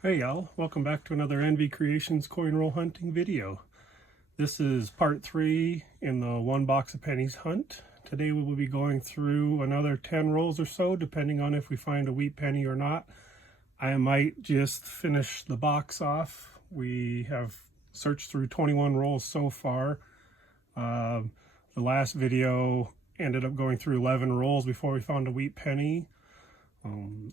Hey y'all, welcome back to another NV Creations coin roll hunting video. This is part 3 in the one box of pennies hunt. Today we will be going through another 10 rolls or so, depending on if we find a wheat penny or not. I might just finish the box off. We have searched through 21 rolls so far. The last video ended up going through 11 rolls before we found a wheat penny.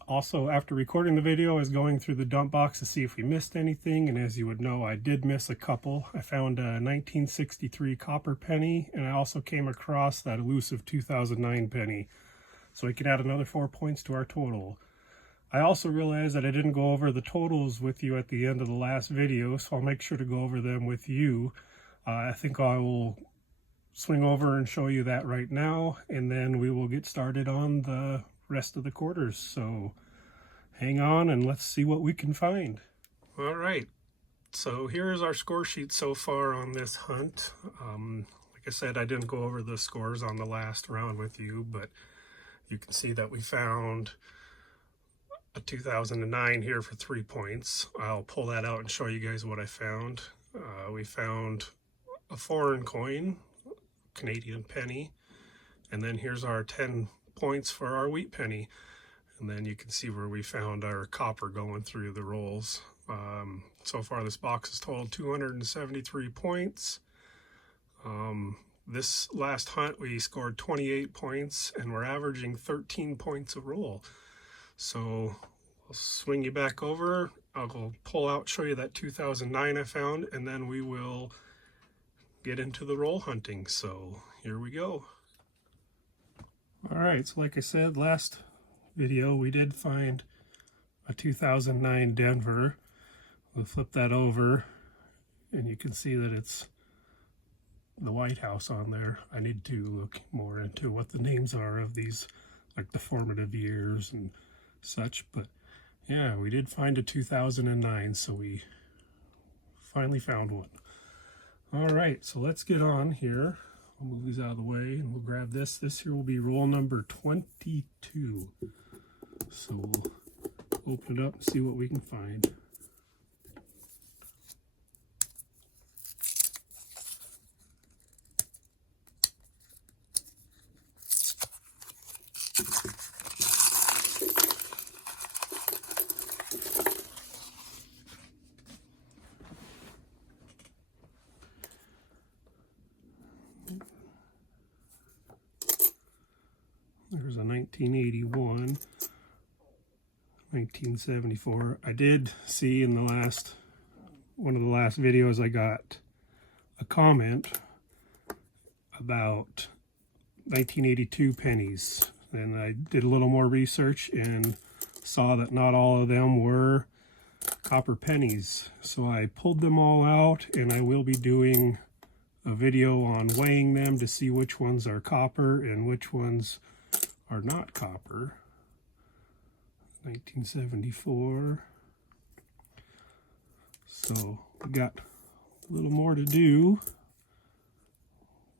Also, after recording the video, I was going through the dump box to see if we missed anything, and as you would know, I did miss a couple. I found a 1963 copper penny, and I also came across that elusive 2009 penny, so we could add another 4 points to our total. I also realized that I didn't go over the totals with you at the end of the last video, so I'll make sure to go over them with you. I think I will swing over and show you that right now, and then we will get started on the rest of the quarters. So hang on and let's see what we can find. All right, so here's our score sheet so far on this hunt. Like I said, I didn't go over the scores on the last round with you, but you can see that we found a 2009 here for 3 points. I'll pull that out and show you guys what I found. We found a foreign coin, Canadian penny, and then here's our 10 points for our wheat penny, and then you can see where we found our copper going through the rolls. So far this box has totaled 273 points. This last hunt we scored 28 points and we're averaging 13 points a roll. So I'll swing you back over. I'll go pull out, show you that 2009 I found, and then we will get into the roll hunting. So here we go. All right, so like I said, last video we did find a 2009 Denver. We'll flip that over and you can see that it's the White House on there. I need to look more into what the names are of these, like the formative years and such, but yeah, we did find a 2009, so we finally found one. All right, so let's get on here. I'll move these out of the way and we'll grab this. This here will be roll number 22. So we'll open it up and see what we can find. There's a 1981, 1974. I did see in the one of the last videos I got a comment about 1982 pennies, and I did a little more research and saw that not all of them were copper pennies. So I pulled them all out, and I will be doing a video on weighing them to see which ones are copper and which ones are not copper. 1974. So we got a little more to do.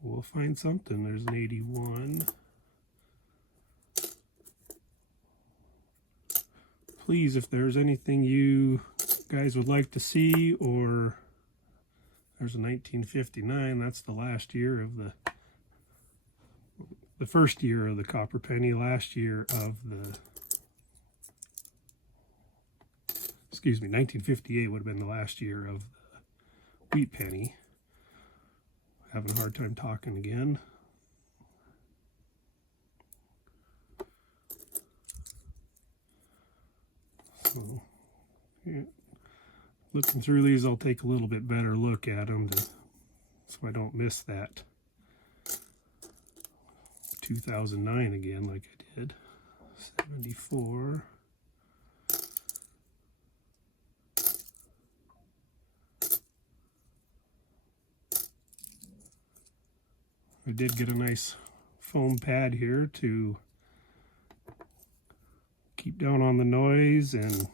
We'll find something. There's an 81. Please, if there's anything you guys would like to see, or there's a 1959. That's the last year of the first year of the copper penny, last year of the, excuse me, 1958 would have been the last year of the wheat penny. Having a hard time talking again. So, yeah, looking through these, I'll take a little bit better look at them so I don't miss that 2009 again like I did. 74. I did get a nice foam pad here to keep down on the noise and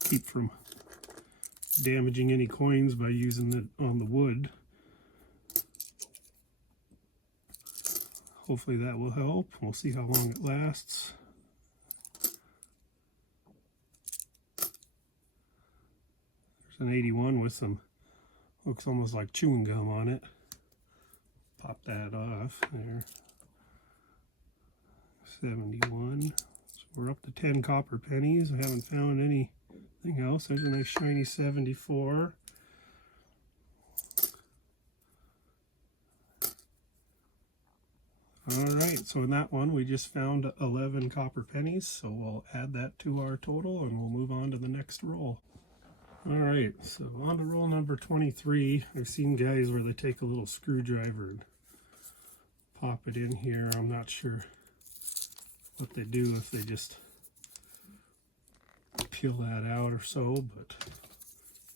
keep from damaging any coins by using it on the wood. Hopefully that will help. We'll see how long it lasts. There's an 81 with some, looks almost like chewing gum on it. Pop that off there. 71. So we're up to 10 copper pennies. I haven't found anything else. There's a nice shiny 74. Alright, so in that one we just found 11 copper pennies, so we'll add that to our total and we'll move on to the next roll. Alright, so on to roll number 23. I've seen guys where they take a little screwdriver and pop it in here. I'm not sure what they do, if they just peel that out or so, but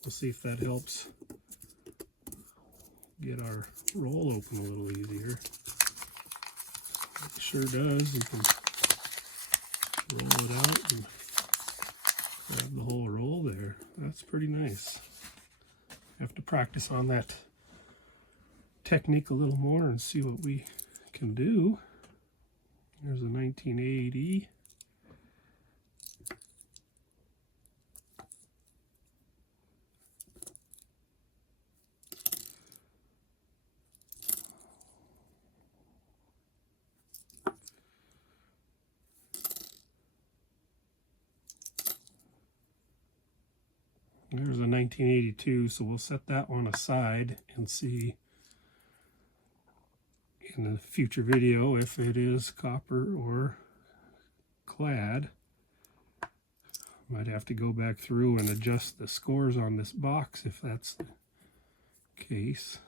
we'll see if that helps get our roll open a little easier. It sure does. You can roll it out and grab the whole roll there. That's pretty nice. Have to practice on that technique a little more and see what we can do. There's a 1980. There's a 1982, so we'll set that one aside and see in a future video if it is copper or clad. Might have to go back through and adjust the scores on this box if that's the case.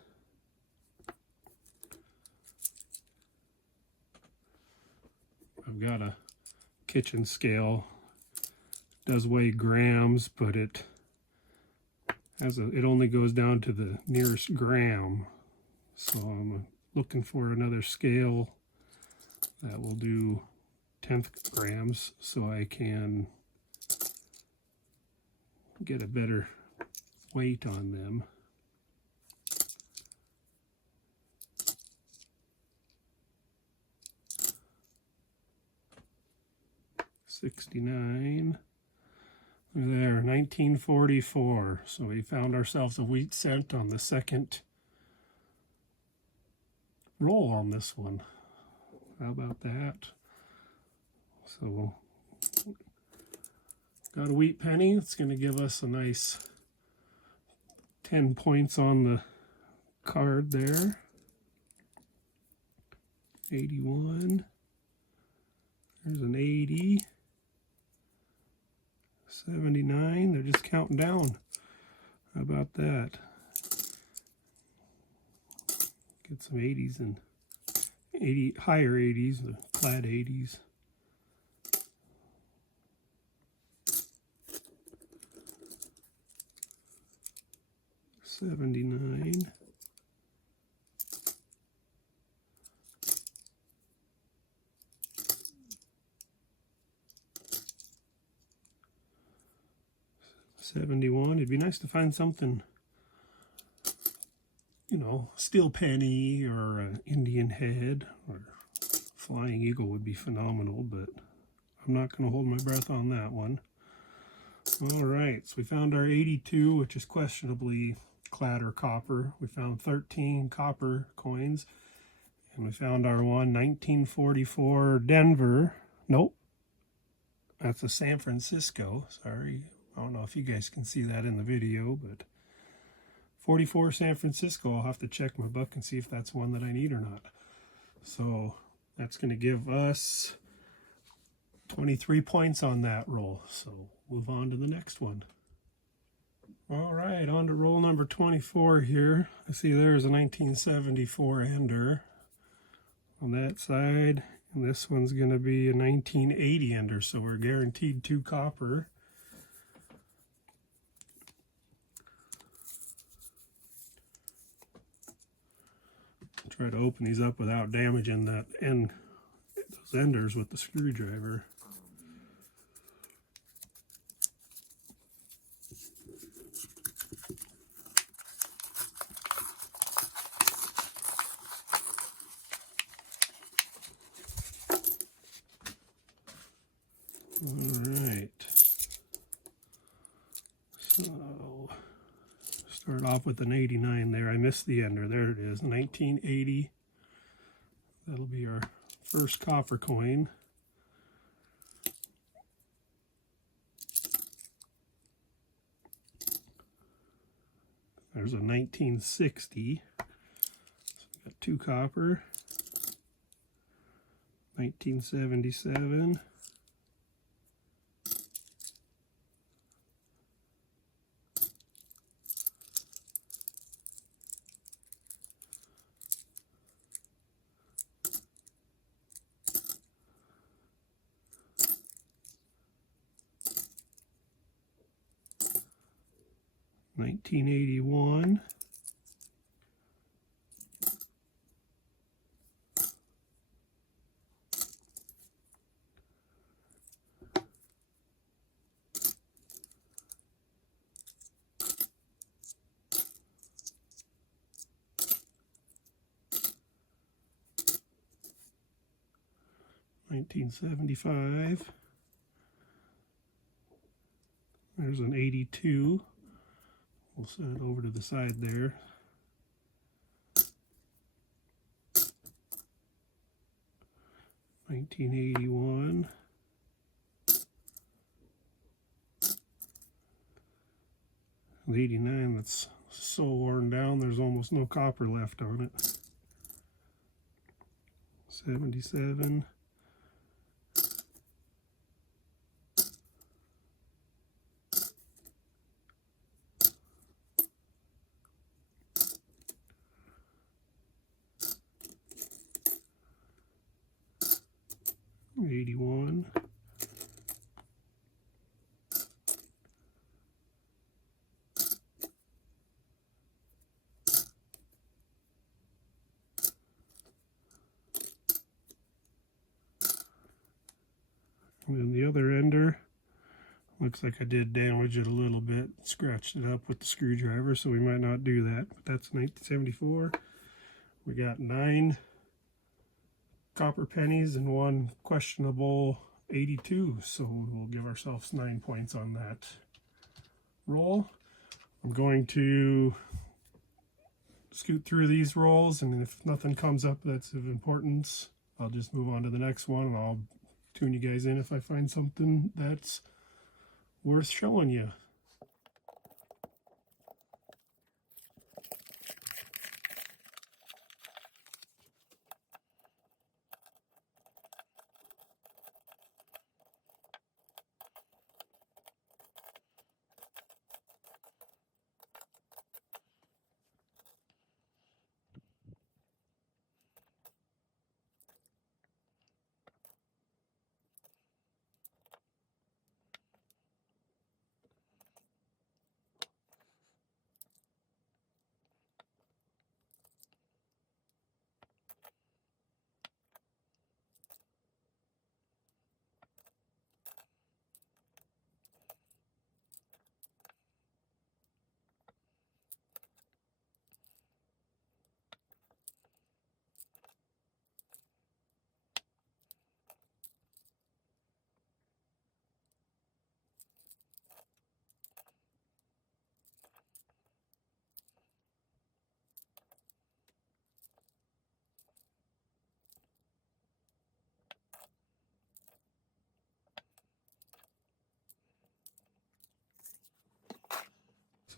I've got a kitchen scale. It does weigh grams, but it only goes down to the nearest gram. So I'm looking for another scale that will do 10th grams so I can get a better weight on them. $69. There, 1944. So we found ourselves a wheat cent on the second roll on this one. How about that? So got a wheat penny. It's going to give us a nice 10 points on the card there. 81. There's an 80. 79. They're just counting down. How about that? Get some 80s and higher 80s, the clad 80s. $79. $71. It'd be nice to find something, you know, steel penny or an Indian head or flying eagle would be phenomenal, but I'm not going to hold my breath on that one. All right, so we found our 82, which is questionably clad or copper. We found 13 copper coins, and we found our one 1944 Denver. Nope, that's a San Francisco. Sorry. I don't know if you guys can see that in the video, but 44 San Francisco. I'll have to check my book and see if that's one that I need or not. So that's going to give us 23 points on that roll. So move on to the next one. All right, on to roll number 24 here. I see there's a 1974 ender on that side, and this one's going to be a 1980 ender, so we're guaranteed 2 copper. Try to open these up without damaging those enders with the screwdriver. All right. So Start off with an 89 there. I missed the ender. There it is, 1980. That'll be our first copper coin. There's a 1960. So we got 2 copper. 1977. $1981. $1975. There's an 82. We'll set it over to the side there. $1981. An 89 that's so worn down there's almost no copper left on it. 77. $81. And then the other ender, looks like I did damage it a little bit, scratched it up with the screwdriver, so we might not do that. But that's 1974. We got 9 copper pennies and 1 questionable 82, so we'll give ourselves 9 points on that roll. I'm going to scoot through these rolls, and if nothing comes up that's of importance, I'll just move on to the next one, and I'll tune you guys in if I find something that's worth showing you.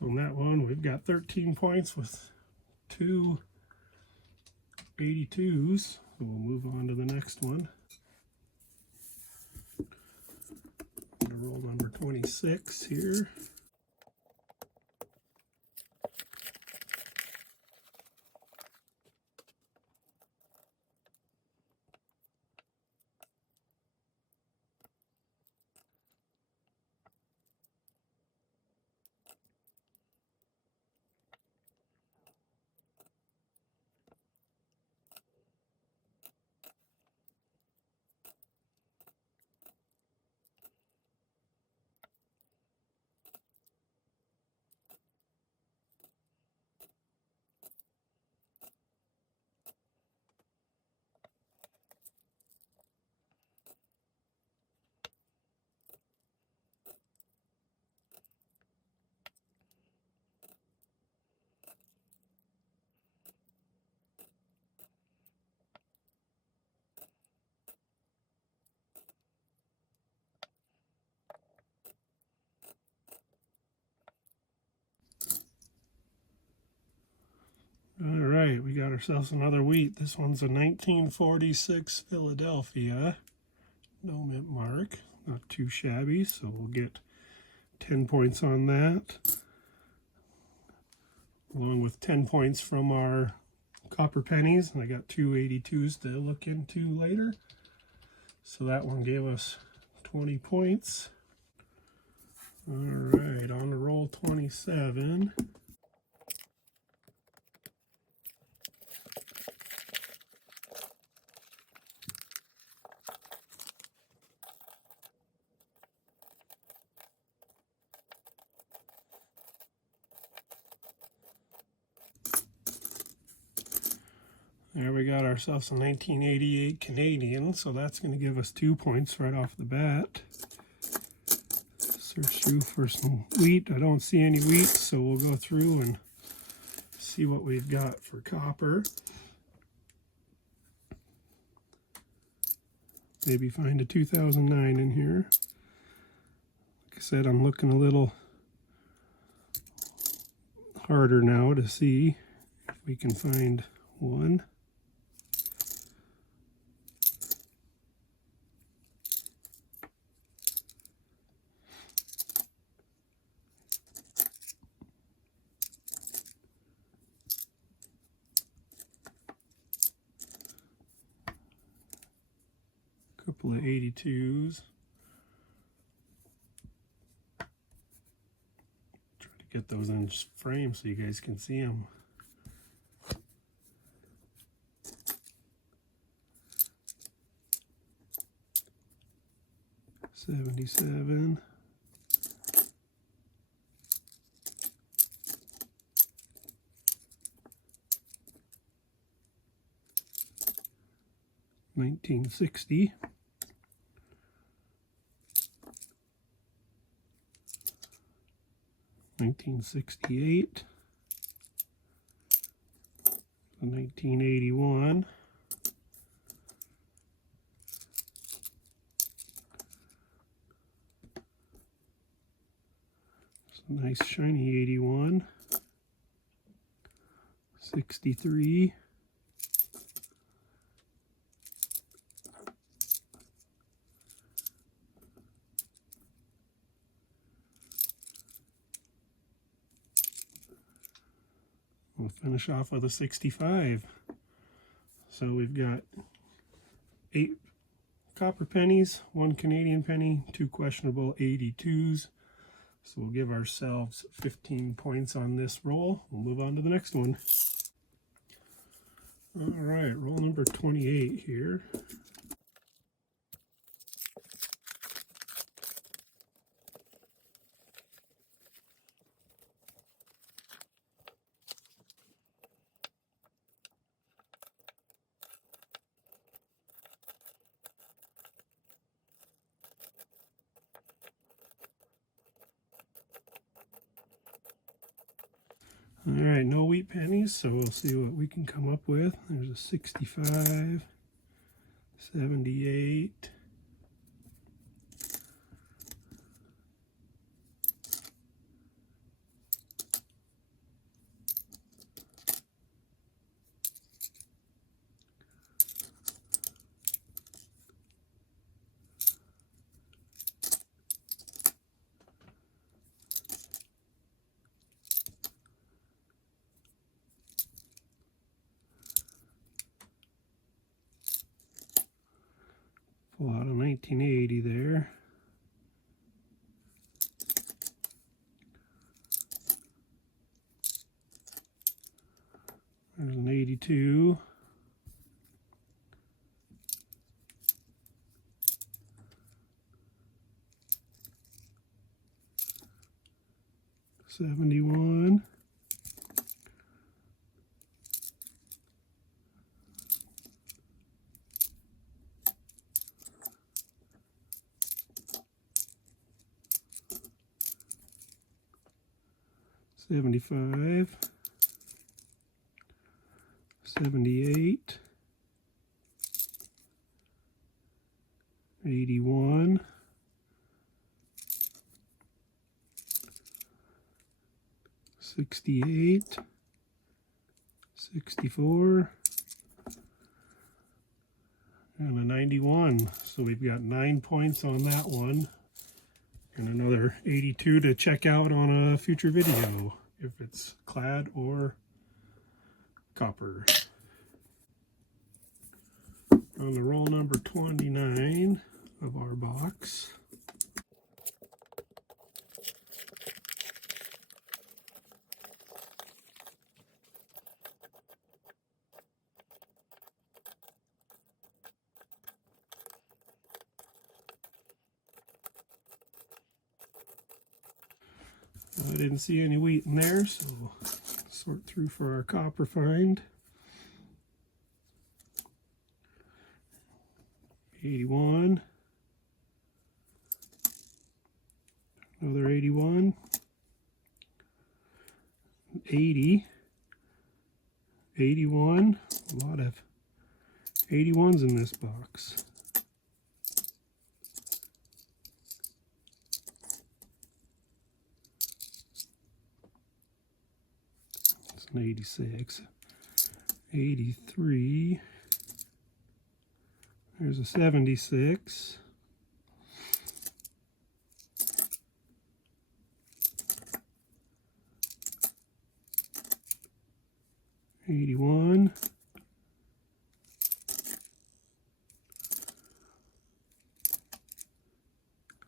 So on that one, we've got 13 points with 2 82s. So we'll move on to the next one. I'm going to roll number 26 here. ourselves another wheat. This one's a 1946 Philadelphia. No mint mark. Not too shabby, so we'll get 10 points on that. Along with 10 points from our copper pennies. I got two 82s to look into later. So that one gave us 20 points. All right, on to roll 27. There we got ourselves a 1988 Canadian, so that's going to give us 2 points right off the bat. Search through for some wheat. I don't see any wheat, so we'll go through and see what we've got for copper. Maybe find a 2009 in here. Like I said, I'm looking a little harder now to see if we can find one. Couple of 82s. Try to get those in frame so you guys can see them. '77. '60. 1968, 1981, it's a nice shiny 81, 63, we'll finish off with a 65. So we've got 8 copper pennies, 1 Canadian penny, 2 questionable 82s. So we'll give ourselves 15 points on this roll. We'll move on to the next one. All right, roll number 28 here. All right, no wheat pennies, so we'll see what we can come up with. There's a 65, 78, pull out a 1980 there. There's an 82. '71. '75. 78. 81. 68. 64, and a 91. So we've got 9 points on that one, and another 82 to check out on a future video if it's clad or copper. On the roll number 29 of our box, I didn't see any wheat in there, so sort through for our copper find. 81, another 81, 80, 81, a lot of 81s in this box. It's an 86, 83, there's a 76, '81,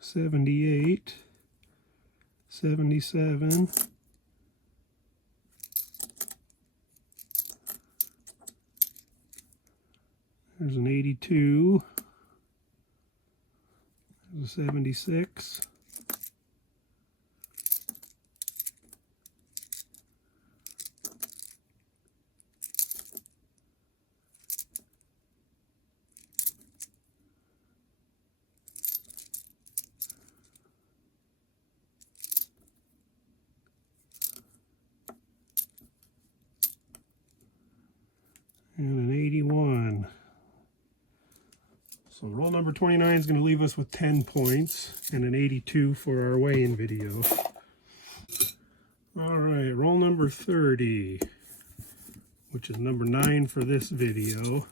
'78, '77, there's an 82, there's a 76, and an 81. So roll number 29 is going to leave us with 10 points and an 82 for our weigh-in video. All right, roll number 30, which is number 9 for this video.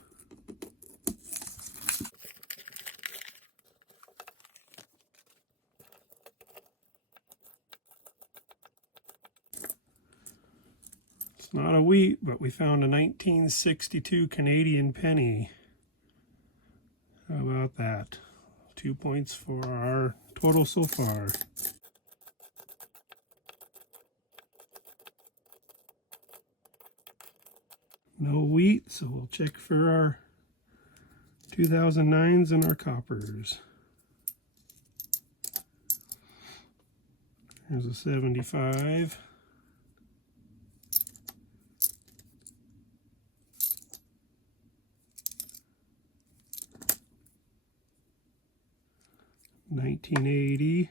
It's not a wheat, but we found a 1962 Canadian penny. How about that? 2 points for our total so far. No wheat, so we'll check for our 2009s and our coppers. Here's a 75. $19.80,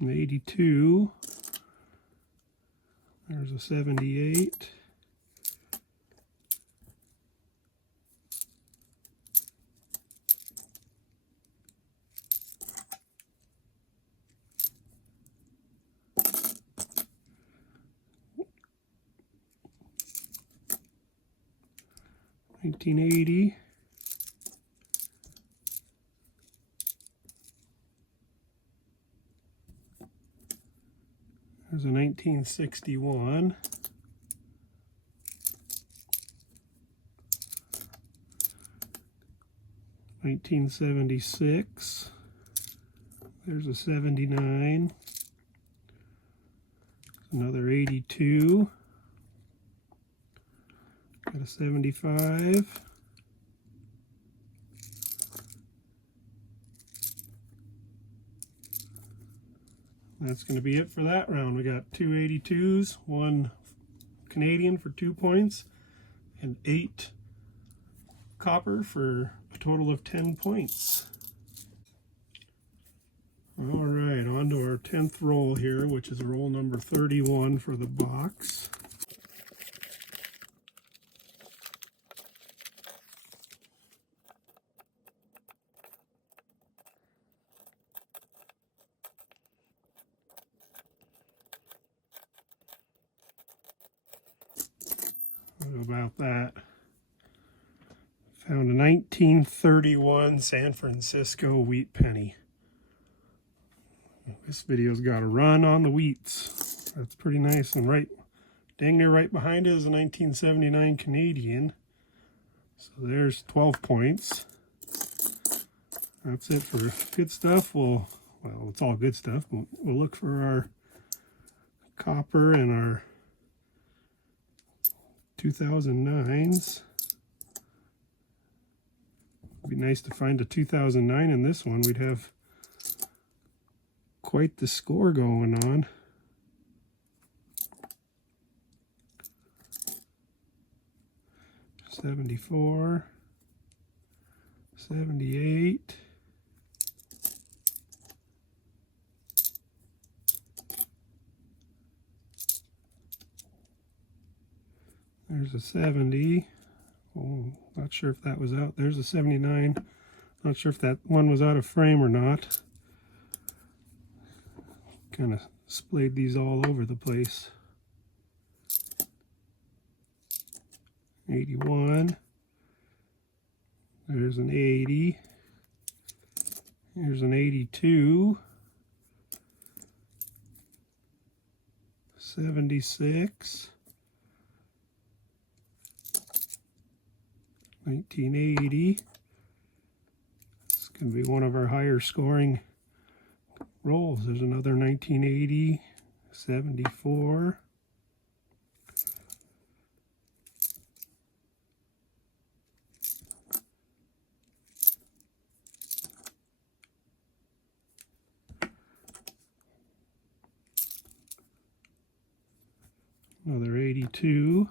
an 82, there's a 78, $19.80, there's a 1961, $1976, there's a 79, another 82, got a 75, that's going to be it for that round. We got 2 82s, 1 Canadian for 2 points, and 8 copper for a total of 10 points. All right, on to our 10th roll here, which is roll number 31 for the box. about that. Found a 1931 San Francisco wheat penny. This video's got a run on the wheats. That's pretty nice. And right, dang near right behind it is a 1979 Canadian. So there's 12 points. That's it for good stuff. Well, it's all good stuff. We'll look for our copper and our 2009s. It'd be nice to find a 2009 in this one. We'd have quite the score going on. $74, $78. There's a 70. Oh, not sure if that was out. There's a 79. Not sure if that one was out of frame or not. Kind of splayed these all over the place. 81. There's an 80. Here's an 82. 76. 1980. It's going to be one of our higher scoring rolls. There's another 1980, 74. Another 82.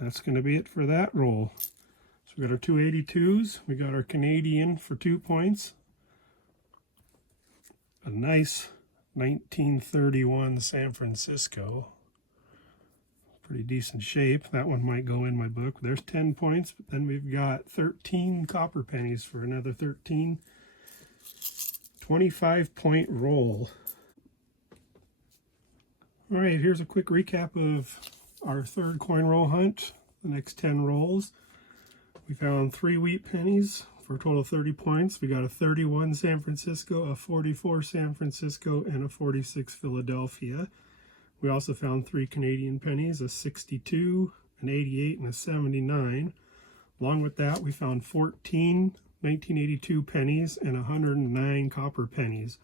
That's going to be it for that roll. So we got our two 82s. We got our Canadian for 2 points. A nice 1931 San Francisco. Pretty decent shape. That one might go in my book. There's 10 points. But then we've got 13 copper pennies for another 13. 25-point roll. All right, here's a quick recap of our third coin roll hunt. The next 10 rolls. We found 3 wheat pennies for a total of 30 points. We got a 31 San Francisco, a 44 San Francisco, and a 46 Philadelphia. We also found 3 Canadian pennies, a 62, an 88, and a 79. Along with that, we found 14 1982 pennies and 109 copper pennies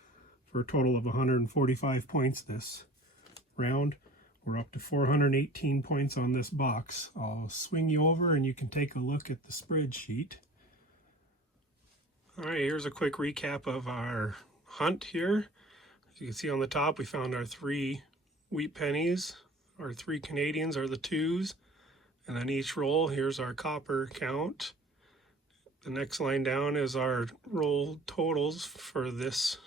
for a total of 145 points this round. We're up to 418 points on this box. I'll swing you over and you can take a look at the spreadsheet. All right, here's a quick recap of our hunt here. As you can see on the top, we found our 3 wheat pennies. Our 3 Canadians are the 2s. And then each roll, here's our copper count. The next line down is our roll totals for this,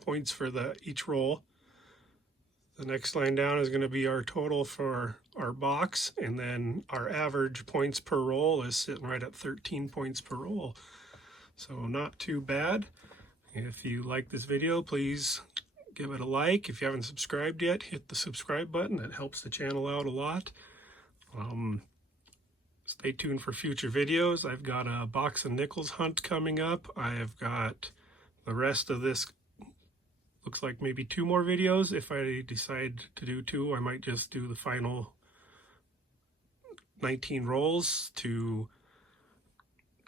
points for each roll. The next line down is going to be our total for our box, and then our average points per roll is sitting right at 13 points per roll. So not too bad. If you like this video, please give it a like. If you haven't subscribed yet, hit the subscribe button. That helps the channel out a lot. Stay tuned for future videos. I've got a box of nickels hunt coming up. I've got the rest of this. Looks like maybe 2 more videos. If I decide to do 2, I might just do the final 19 rolls to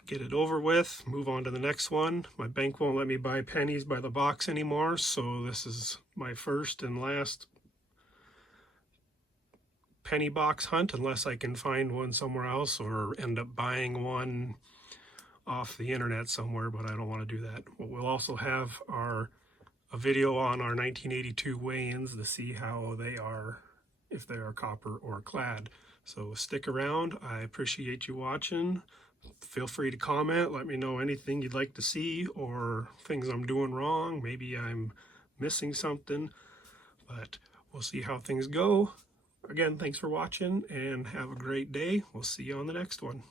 get it over with, move on to the next one. My bank won't let me buy pennies by the box anymore, so this is my first and last penny box hunt, unless I can find one somewhere else or end up buying one off the internet somewhere, but I don't want to do that. We'll also have a video on our 1982 weigh-ins to see how they are, if they are copper or clad. So stick around. I appreciate you watching. Feel free to comment. Let me know anything you'd like to see or things I'm doing wrong. Maybe I'm missing something, but we'll see how things go. Again, thanks for watching and have a great day. We'll see you on the next one.